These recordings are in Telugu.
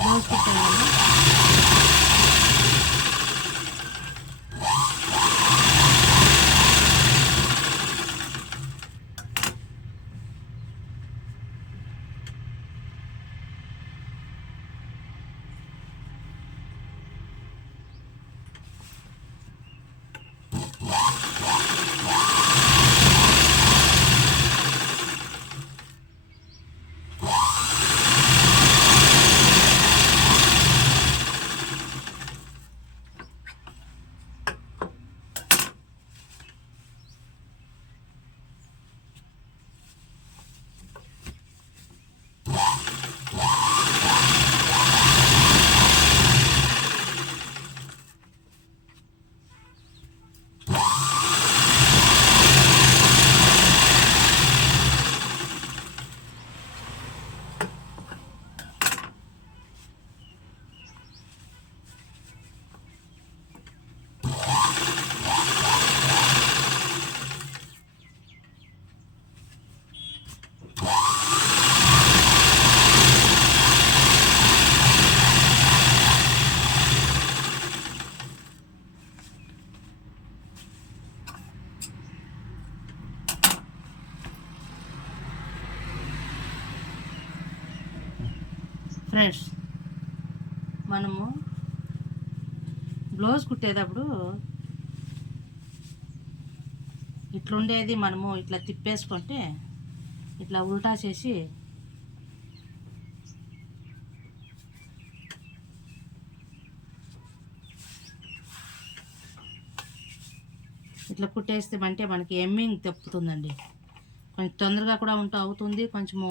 బ్లౌజ్ కుట్టాను. ఫ్రెండ్స్, మనము బ్లౌజ్ కుట్టేటప్పుడు ఇట్లుండేది మనము ఇట్లా తిప్పేసుకుంటే ఇట్లా ఉల్టా చేసి ఇట్లా కుట్టేస్తే అంటే మనకి ఎమ్మింగ్ తప్పుతుందండి. కొంచెం తొందరగా కూడా అవుతుంది. కొంచెము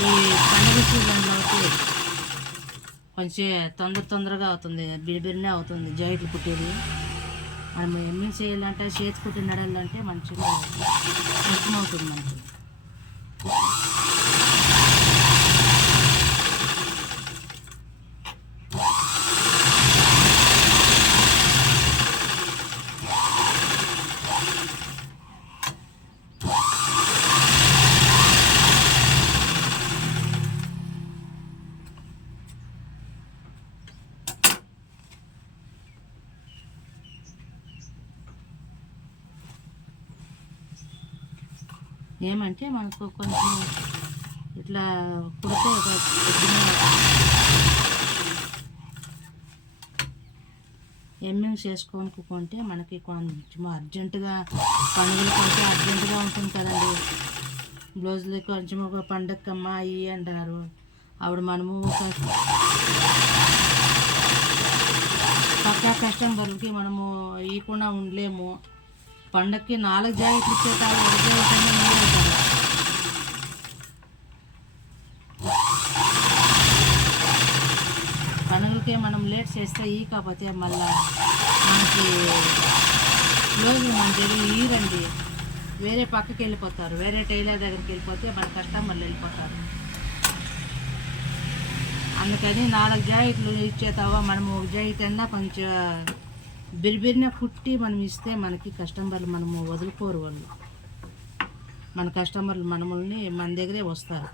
ఈ పండుగ సీజన్లో అయితే కొంచెం తొందరగా అవుతుంది, బిరిబిరినే అవుతుంది జాయింట్లు కుట్టేది. మనం ఎమ్మింగ్ చేయాలంటే చేతి కుట్టి నడాలంటే మంచిగా కష్టమవుతుంది మనకి. ఏమంటే మనకు కొంచెం ఇట్లా కుడితే ఎమ్మింగ్ చేసుకోనుకుంటే మనకి కొంచెం అర్జెంటుగా పండుగలకు అయితే అర్జెంటుగా ఉంటుంది కదండి. బ్లౌజులు కొంచెం ఒక పండగకమ్మ అయ్యి అంటారు. అప్పుడు మనము పక్కా కస్టమర్లకి మనము ఇవ్వకుండా ఉండలేము. పండగకి 4 జాకెట్లు ఇచ్చేటాలు ఒకటే పండుగలకే మనం లేట్ చేస్తే కాకపోతే మళ్ళీ మనకి బ్లౌజులు మన దగ్గర ఇవ్వండి, వేరే పక్కకి వెళ్ళిపోతారు. వేరే టైలర్ దగ్గరికి వెళ్ళిపోతే మన కస్టమర్లు వెళ్ళిపోతారు. అందుకని 4 జాకెట్లు ఇచ్చేతావా మనము ఒక జాకెట్ అన్నా కొంచెం బిరిబిరిన కుట్టి మనం ఇస్తే మనకి కస్టమర్లు మనము వదులుకోరు. వాళ్ళు మన కస్టమర్లు మన దగ్గరే వస్తారు.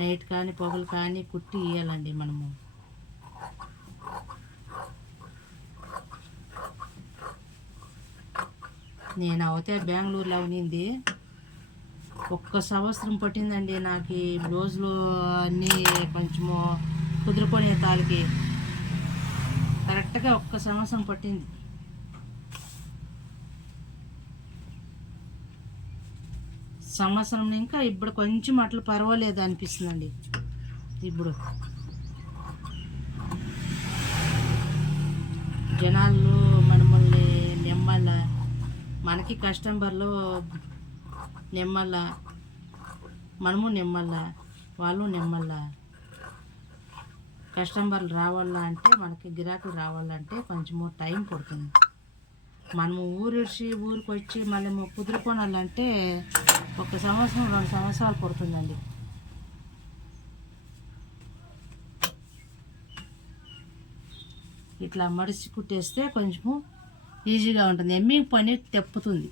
నైట్ కానీ పొగలు కానీ కుట్టి ఇవ్వాలండి మనము. నేను అవుతే బెంగళూరులో ఉన్నింది, 1 సంవత్సరం పట్టిందండి నాకు ఈ బ్లౌజులు అన్నీ కొంచెము కుదురుకునే తాలకి. కరెక్ట్గా 1 సంవత్సరం పట్టింది. సంవత్సరం ఇంకా ఇప్పుడు కొంచెం అట్లా పర్వాలేదు అనిపిస్తుందండి. ఇప్పుడు జనాలు మనల్ని నెమ్మల, మనకి కస్టమర్లు నెమ్మల, మనము నెమ్మల, వాళ్ళు నెమ్మల. కస్టమర్లు రావాలంటే మనకి గిరాకులు రావాలంటే కొంచెము టైం పడుతుంది. మనము ఊరికి వచ్చి మళ్ళీ కుదురుకోనాలంటే 1 సంవత్సరం 2 సంవత్సరాలు పడుతుందండి. ఇట్లా మడిచి కుట్టేస్తే కొంచెము ఈజీగా ఉంటుంది. ఎమ్మింగ్ పని తెప్పుతుంది.